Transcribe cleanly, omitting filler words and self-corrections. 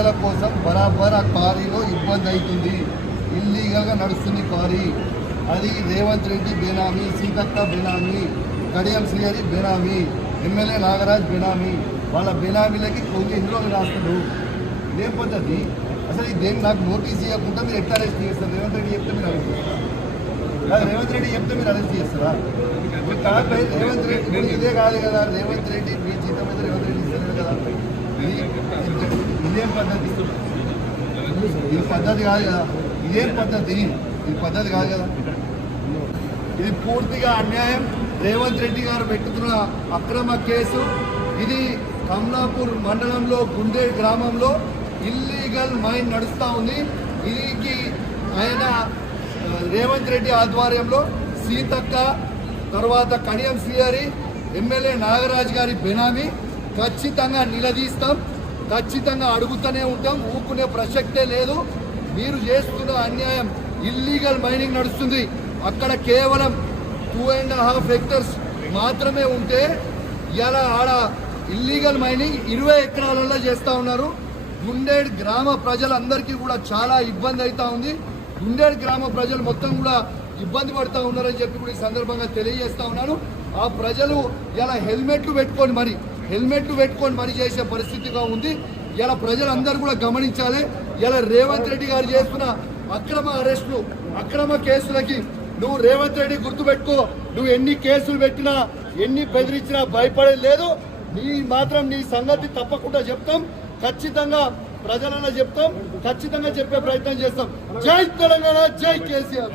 ప్రజల కోసం బరాబర్ ఆ క్వారీలో ఇబ్బంది అవుతుంది. ఇల్లీగల్గా నడుస్తుంది క్వారీ. అది రేవంత్ రెడ్డి బేనామీ, సీతక్క బేనామీ, కడియం శ్రీహరి బేనామీ, ఎమ్మెల్యే నాగరాజ్ బేనామీ. వాళ్ళ బేనామీలకి కొన్ని ఎన్ని రోజులు రాస్తాడు. ఇదేం పద్ధతి అసలు? ఇదేం నాకు నోటీస్ ఇవ్వకుండా మీరు ఎట్లా అరెస్ట్ చేస్తారు? రేవంత్ రెడ్డి చెప్తే మీరు అరెస్ట్ చేస్తారు. రేవంత్ రెడ్డి చెప్తే మీరు అరెస్ట్ చేస్తారా? రేవంత్ రెడ్డి ఇదే కాదు కదా. రేవంత్ రెడ్డి మీ జీతం మీద రేవంత్ రెడ్డి ఇస్తలేదు కదా. ఇదేం పద్ధతి? ఇది పద్ధతి కాదు కదా. ఇదేం పద్ధతి? ఇది పద్ధతి కాదు కదా. ఇది పూర్తిగా అన్యాయం. రేవంత్ రెడ్డి గారు పెట్టుతున్న అక్రమ కేసు ఇది. కమలాపూర్ మండలంలో గుండే గ్రామంలో ఇల్లీగల్ మైన్ నడుస్తూ ఉంది. దీనికి ఆయన రేవంత్ రెడ్డి ఆధ్వర్యంలో సీతక్క, తర్వాత కడియం శ్రీహరి, ఎమ్మెల్యే నాగరాజ్ గారి బెనామీ. ఖచ్చితంగా నిలదీస్తాం, ఖచ్చితంగా అడుగుతూనే ఉంటాం. ఊరుకునే ప్రసక్తే లేదు. మీరు చేస్తున్న అన్యాయం. ఇల్లీగల్ మైనింగ్ నడుస్తుంది అక్కడ. కేవలం 2.5 హెక్టర్స్ మాత్రమే ఉంటే ఇలా ఆడ ఇల్లీగల్ మైనింగ్ 20 ఎకరాలలో చేస్తూ ఉన్నారు. గుండేడ్ గ్రామ ప్రజలందరికీ కూడా చాలా ఇబ్బంది అవుతూ ఉంది. గుండేడ్ గ్రామ ప్రజలు మొత్తం కూడా ఇబ్బంది పడుతూ ఉన్నారని చెప్పి కూడా ఈ సందర్భంగా తెలియజేస్తూ ఉన్నాను. ఆ ప్రజలు ఇలా హెల్మెట్లు పెట్టుకొని మరి చేసే పరిస్థితిగా ఉంది. ఇలా ప్రజలందరూ కూడా గమనించాలి. ఇలా రేవంత్ రెడ్డి గారు చేస్తున్న అక్రమ అరెస్టులు, అక్రమ కేసులకి నువ్వు రేవంత్ రెడ్డి గుర్తుపెట్టుకో. నువ్వు ఎన్ని కేసులు పెట్టినా, ఎన్ని బెదిరించినా భయపడేది లేదు. నీ సంగతి తప్పకుండా చెప్తాం. ఖచ్చితంగా ప్రజలలో చెప్తాం. ఖచ్చితంగా చెప్పే ప్రయత్నం చేస్తాం. జై తెలంగాణ, జై కేసీఆర్.